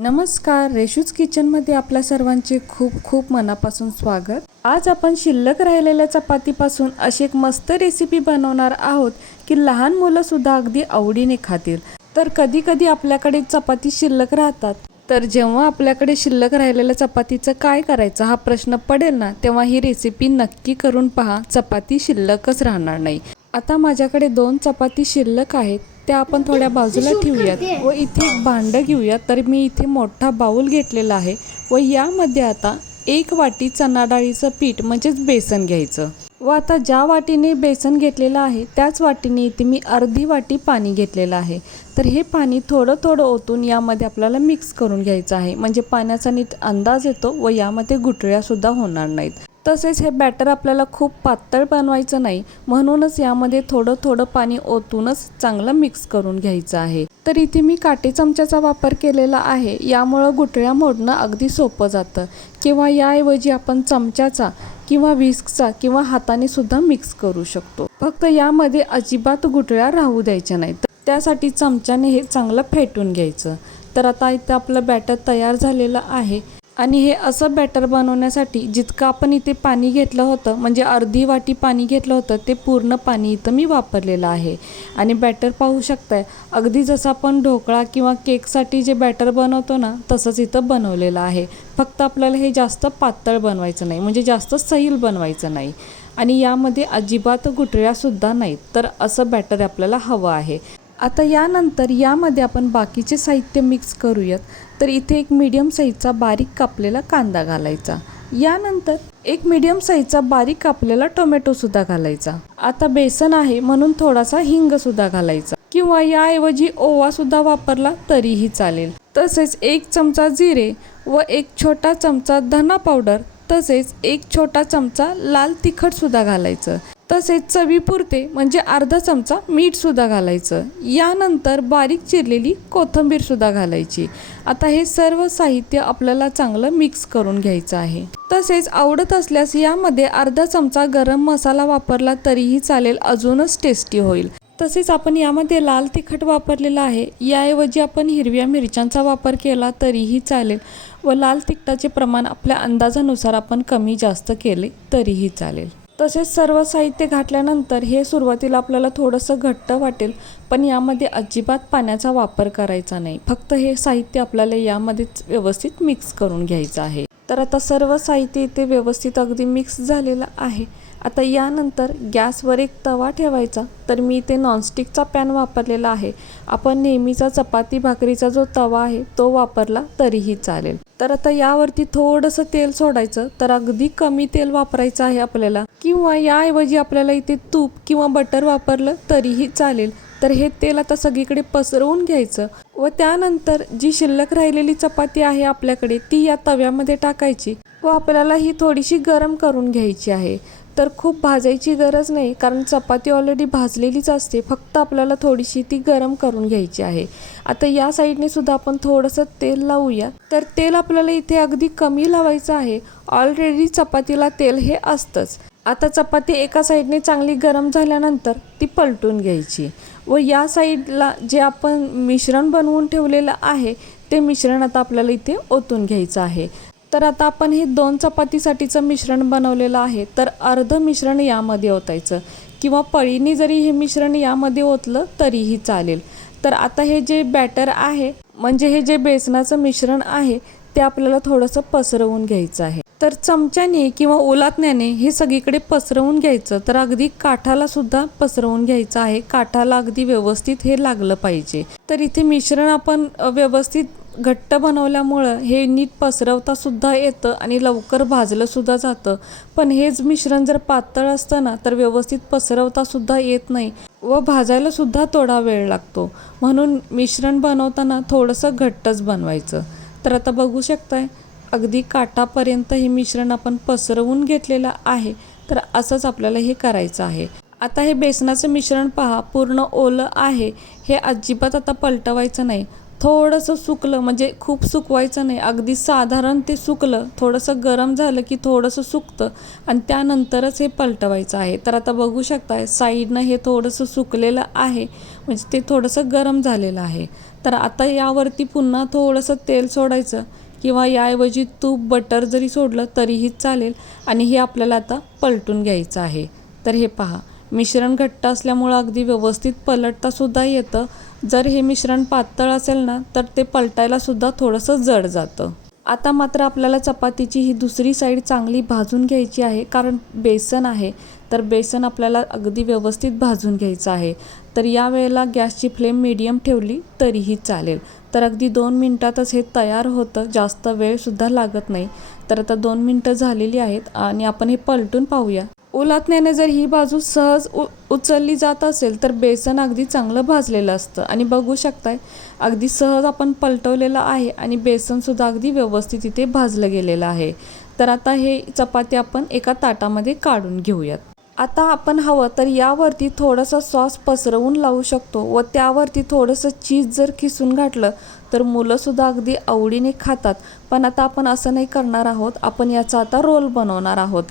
नमस्कार, रेशूज किचनमध्ये आपल्या सर्वांचे खूप खूप मनापासून स्वागत। आज आपण शिल्लक राहिलेल्या चपातीपासून अशी एक मस्त रेसिपी बनवणार आहोत की लहान मुलं सुद्धा अगदी आवडीने खातील। तर कधी कधी आपल्याकडे चपाती शिल्लक राहतात, तर जेव्हा आपल्याकडे शिल्लक राहिलेल्या चपातीचं काय करायचं हा प्रश्न पडेल ना, तेव्हा ही रेसिपी नक्की करून पहा, चपाती शिल्लकच राहणार नाही। आता माझ्याकडे 2 चपाती शिल्लक आहेत, त्या आपण थोड्या बाजूला ठेवूयात व इथे एक भांडं घेऊयात। तर मी इथे मोठा बाउल घेतलेला आहे व यामध्ये आता 1 वाटी चणा डाळीचं पीठ म्हणजेच बेसन घ्यायचं व आता ज्या वाटीने बेसन घेतलेलं आहे त्याच वाटीने इथे मी अर्धी वाटी पाणी घेतलेलं आहे। तर हे पाणी थोडं थोडं ओतून यामध्ये आपल्याला मिक्स करून घ्यायचं आहे, म्हणजे पाण्याचा नीट अंदाज येतो व यामध्ये गुठळ्या सुद्धा होणार नाहीत। तसेच हे बॅटर आपल्याला खूप पातळ बनवायचं नाही, म्हणूनच यामध्ये थोडं थोडं पाणी ओतूनच चांगलं मिक्स करून घ्यायचं आहे। तर इथे मी काटे चमच्याचा वापर केलेला आहे, यामुळे गुठळ्या मोडणं अगदी सोपं जातं, किंवा याऐवजी आपण चमच्याचा किंवा विस्कचा किंवा हाताने सुद्धा मिक्स करू शकतो। फक्त यामध्ये अजिबात गुठळ्या राहू द्यायच्या नाहीत, त्यासाठी चमच्याने हे चांगलं फेटून घ्यायचं। तर आता इथे आपलं बॅटर तयार झालेलं आहे आणि हे असं बॅटर बनवण्यासाठी जितकं आपण इथे पाणी घेतलं होतं, म्हणजे अर्धी वाटी पाणी घेतलं होतं, ते पूर्ण पाणी इथं मी वापरलेलं आहे। आणि बॅटर पाहू शकताय, अगदी जसं आपण ढोकळा किंवा केकसाठी जे बॅटर बनवतो ना, तसंच इथं बनवलेलं आहे। फक्त आपल्याला हे जास्त पातळ बनवायचं नाही, म्हणजे जास्त सैल बनवायचं नाही आणि यामध्ये अजिबात गुठळ्यासुद्धा नाहीत। तर असं बॅटर आपल्याला हवं आहे। आता यानंतर यामध्ये आपण बाकीचे साहित्य मिक्स करूयात। तर इथे एक मीडियम साईजचा बारीक कापलेला कांदा घालायचा, यानंतर एक मीडियम साईजचा बारीक कापलेला टोमॅटो सुद्धा घालायचा। आता बेसन आहे म्हणून थोडासा हिंग सुद्धा घालायचा, किंवा याऐवजी ओवा सुद्धा वापरला तरीही चालेल। तसेच 1 चमचा जिरे व 1 छोटा चमचा धना पावडर, तसेच 1 छोटा चमचा लाल तिखट सुद्धा घालायचं। तसेच चवीपुरते म्हणजे अर्धा चमचा मीठ सुद्धा घालायचं। यानंतर बारीक चिरलेली कोथिंबीर सुद्धा घालायची। आता हे सर्व साहित्य आपल्याला चांगलं मिक्स करून घ्यायचं आहे। तसेच आवडत असल्यास यामध्ये अर्धा चमचा गरम मसाला वापरला तरीही चालेल, अजूनच टेस्टी होईल। तसेच आपण यामध्ये लाल तिखट वापरलेला आहे, याऐवजी आपण हिरव्या मिरच्यांचा वापर केला तरीही चालेल व लाल तिखटाचे प्रमाण आपल्या अंदाजानुसार आपण कमी जास्त केले तरीही चालेल। तसेच सर्व साहित्य घातल्यानंतर हे सुरुवातीला आपल्याला थोडंसं घट्ट वाटेल, पण यामध्ये अजिबात पाण्याचा वापर करायचा नाही। फक्त हे साहित्य आपल्याला यामध्येच व्यवस्थित मिक्स करून घ्यायचं आहे। तर आता सर्व साहित्य इथे व्यवस्थित अगदी मिक्स झालेलं आहे। आता यानंतर गॅसवर एक तवा ठेवायचा। तर मी इथे नॉनस्टिकचा पॅन वापरलेला आहे, आपण नेहमीचा चपाती भाकरीचा जो तवा आहे तो वापरला तरीही चालेल। तर आता यावरती थोडंसं तेल सोडायचं, तर अगदी कमी तेल वापरायचं आहे आपल्याला, किंवा याऐवजी आपल्याला इथे तूप किंवा बटर वापरलं तरीही चालेल। तर हे तेल आता सगळीकडे पसरवून घ्यायचं व त्यानंतर जी शिल्लक राहिलेली चपाती आहे आपल्याकडे ती या तव्यामध्ये टाकायची व आपल्याला ही थोडीशी गरम करून घ्यायची आहे। तर खूप भाजायची गरज नाही, कारण चपाती ऑलरेडी भाजलेलीच असते, फक्त आपल्याला थोडीशी ती गरम करून घ्यायची आहे। आता या साईडने सुद्धा आपण थोडंसं तेल लावूया। तर तेल आपल्याला इथे अगदी कमी लावायचं आहे, ऑलरेडी चपातीला तेल हे असतंच। आता चपाती एका साईडने चांगली गरम झाल्यानंतर ती पलटून घ्यायची व या साईडला जे आपण मिश्रण बनवून ठेवलेलं आहे ते मिश्रण आता आपल्याला इथे ओतून घ्यायचं आहे। तर आता आपण हे 2 चपातीसाठीचं मिश्रण बनवलेलं आहे, तर अर्ध मिश्रण यामध्ये ओतायचं, किंवा पळीने जरी हे मिश्रण यामध्ये ओतलं तरीही चालेल। तर आता हे जे बॅटर आहे, म्हणजे हे जे बेसनाचं मिश्रण आहे, ते आपल्याला थोडंसं पसरवून घ्यायचं आहे। तर चमच्याने किंवा उलाटण्याने हे सगळीकडे पसरवून घ्यायचं, तर अगदी काठाला सुद्धा पसरवून घ्यायचं आहे, काठाला अगदी व्यवस्थित हे लागलं पाहिजे। तर इथे मिश्रण आपण व्यवस्थित घट्ट बनवल्यामुळं हे नीट पसरवता सुद्धा येतं आणि लवकर भाजलं सुद्धा जातं। पण हेच मिश्रण जर पातळ असतं ना, तर व्यवस्थित पसरवता सुद्धा येत नाही व भाजायला सुद्धा थोडा वेळ लागतो, म्हणून मिश्रण बनवताना थोडंसं घट्टच बनवायचं। तर आता बघू शकताय, अगदी काठापर्यंत हे मिश्रण आपण पसरवून घेतलेलं आहे। तर असंच आपल्याला हे करायचं आहे। आता हे बेसनाचं मिश्रण पहा, पूर्ण ओलं आहे, हे अजिबात आता पलटवायचं नाही। थोडंसं सुकलं, म्हणजे खूप सुकवायचं नाही, अगदी साधारण ते सुकलं, थोडंसं गरम झालं की थोडंसं सुकतं आणि त्यानंतरच हे पलटवायचं आहे। तर आता बघू शकताय साईडनं हे थोडंसं सुकलेलं आहे, म्हणजे ते थोडंसं गरम झालेलं आहे। तर आता यावरती पुन्हा थोडंसं तेल सोडायचं किंवा याऐवजी तूप बटर जरी सोडलं तरीही चालेल आणि हे आपल्याला आता पलटून घ्यायचं आहे. तर हे पहा, मिश्रण घट्ट असल्यामुळं अगदी व्यवस्थित पलटतासुद्धा येतं. जर हे मिश्रण पातळ असेल ना तर ते पलटायलासुद्धा थोडंसं जड जातं. आता मात्र आपल्याला चपातीची ही दुसरी साईड चांगली भाजून घ्यायची आहे, कारण बेसन आहे तर बेसन आपल्याला अगदी व्यवस्थित भाजून घ्यायचं आहे. तर या वेळेला गॅसची फ्लेम मीडियम ठेवली तरीही चालेल. तर अगदी 2 मिनटातच हे तयार होतं, जास्त वेळसुद्धा लागत नाही. तर आता 2 मिनटं झालेली आहेत आणि आपण हे पलटून पाहूया. उलटण्याने जर ही बाजू सहज उचलली जात असेल तर बेसन अगदी चांगलं भाजलेलं असतं आणि बघू शकताय अगदी सहज आपण पलटवलेलं आहे आणि बेसनसुद्धा अगदी व्यवस्थित इथे भाजलं गेलेलं आहे. तर आता हे चपाती आपण एका ताटामध्ये काढून घेऊयात. आता आपण हवं तर यावरती थोडंसं सॉस पसरवून लावू शकतो व त्यावरती थोडंसं चीज जर खिसून घातलं तर मुलंसुद्धा अगदी आवडीने खातात. पण आता आपण असं नाही करणार आहोत, आपण याचा आता रोल बनवणार आहोत.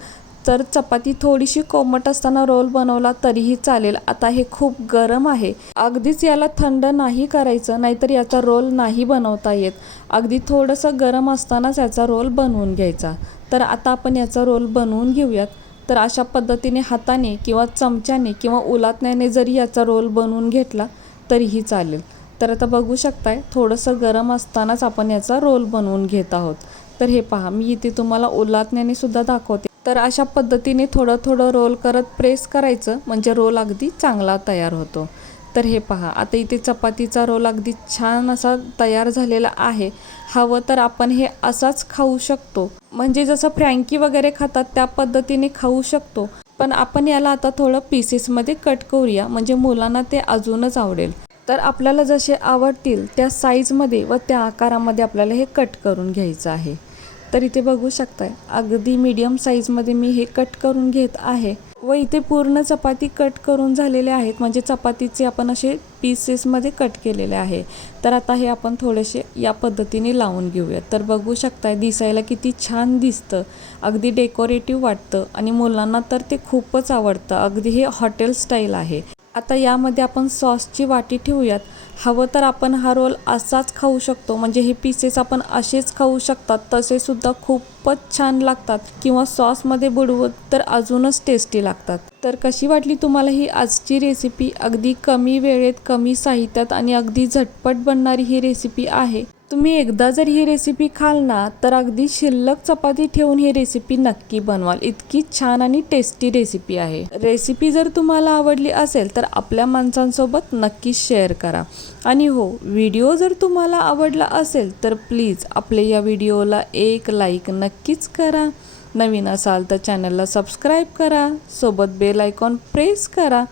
तर चपाती थोडीशी कोमट असताना रोल बनवला तरीही चालेल. आता हे खूप गरम आहे, अगदीच याला थंड नाही करायचं, नाहीतर याचा रोल नाही बनवता येत. अगदी थोडंसं गरम असतानाच याचा रोल बनवून घ्यायचा. तर आता आपण याचा रोल बनवून घेऊयात. तर अशा पद्धतीने हाताने किंवा चमच्याने किंवा उलटण्याने जरी याचा रोल बनवून घेतला तरीही चालेल. तर आता बघू शकताय थोडंसं गरम असतानाच आपण याचा रोल बनवून घेत आहोत. तर हे पहा, मी इथे तुम्हाला उलटण्याने सुद्धा दाखवते. तर अशा पद्धतीने थोडं थोडं रोल करत प्रेस करायचं, म्हणजे रोल अगदी चांगला तयार होतो. तर हे पहा, आता इथे चपातीचा रोल अगदी छान असा तयार झालेला आहे. हवं तर आपण हे असाच खाऊ शकतो, म्हणजे जसं फ्रँकी वगैरे खातात त्या पद्धतीने खाऊ शकतो. पण आपण याला आता थोडं पीसेसमध्ये कट करूया, म्हणजे मुलांना ते अजूनच आवडेल. तर आपल्याला जसे आवडतील त्या साईजमध्ये व त्या आकारामध्ये आपल्याला हे कट करून घ्यायचं आहे. तर इथे बघू शकताय अगदी मीडियम साईजमध्ये मी हे कट करून घेत आहे व इथे पूर्ण चपाती कट करून झालेले आहेत, म्हणजे चपातीचे आपण असे पीसेसमध्ये कट केलेले आहे. तर आता हे आपण थोडेसे या पद्धतीने लावून घेऊयात. तर बघू शकताय दिसायला किती छान दिसतं, अगदी डेकोरेटिव्ह वाटतं आणि मुलांना तर ते खूपच आवडतं. अगदी हे हॉटेल स्टाईल आहे. आता यामध्ये आपण सॉसची वाटी ठेवूयात. हवं तर आपण हा रोल असाच खाऊ शकतो, म्हणजे हे पीसेस आपण असेच खाऊ शकतात, तसे सुद्धा खूपच छान लागतात किंवा सॉसमध्ये बुडवत तर अजूनच टेस्टी लागतात. तर कशी वाटली तुम्हाला ही आजची रेसिपी? अगदी कमी वेळेत कमी साहित्यात आणि अगदी झटपट बनणारी ही रेसिपी आहे. तुम्ही एकदा जर ही रेसिपी खाल ना तर अगदी शिल्लक चपाती ठेवून ही रेसिपी नक्की बनवाल. इतकी छान आणि टेस्टी रेसिपी आहे. रेसिपी जर तुम्हाला आवडली असेल तर आपल्या माणसांसोबत नक्की शेअर करा. आणि हो, व्हिडिओ जर तुम्हाला आवडला असेल तर प्लीज आपल्या या व्हिडिओला एक लाईक नक्कीच करा. नवीन असाल तर चॅनलला सबस्क्राईब करा, सोबत बेल आयकॉन प्रेस करा,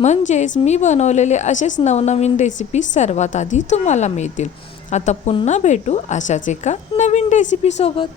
म्हणजेच मी बनवलेले असेच नवनवीन रेसिपी सर्वात आधी तुम्हाला मिळतील. आता पुन्हा भेटू अशाच एका नवीन रेसिपीसोबत.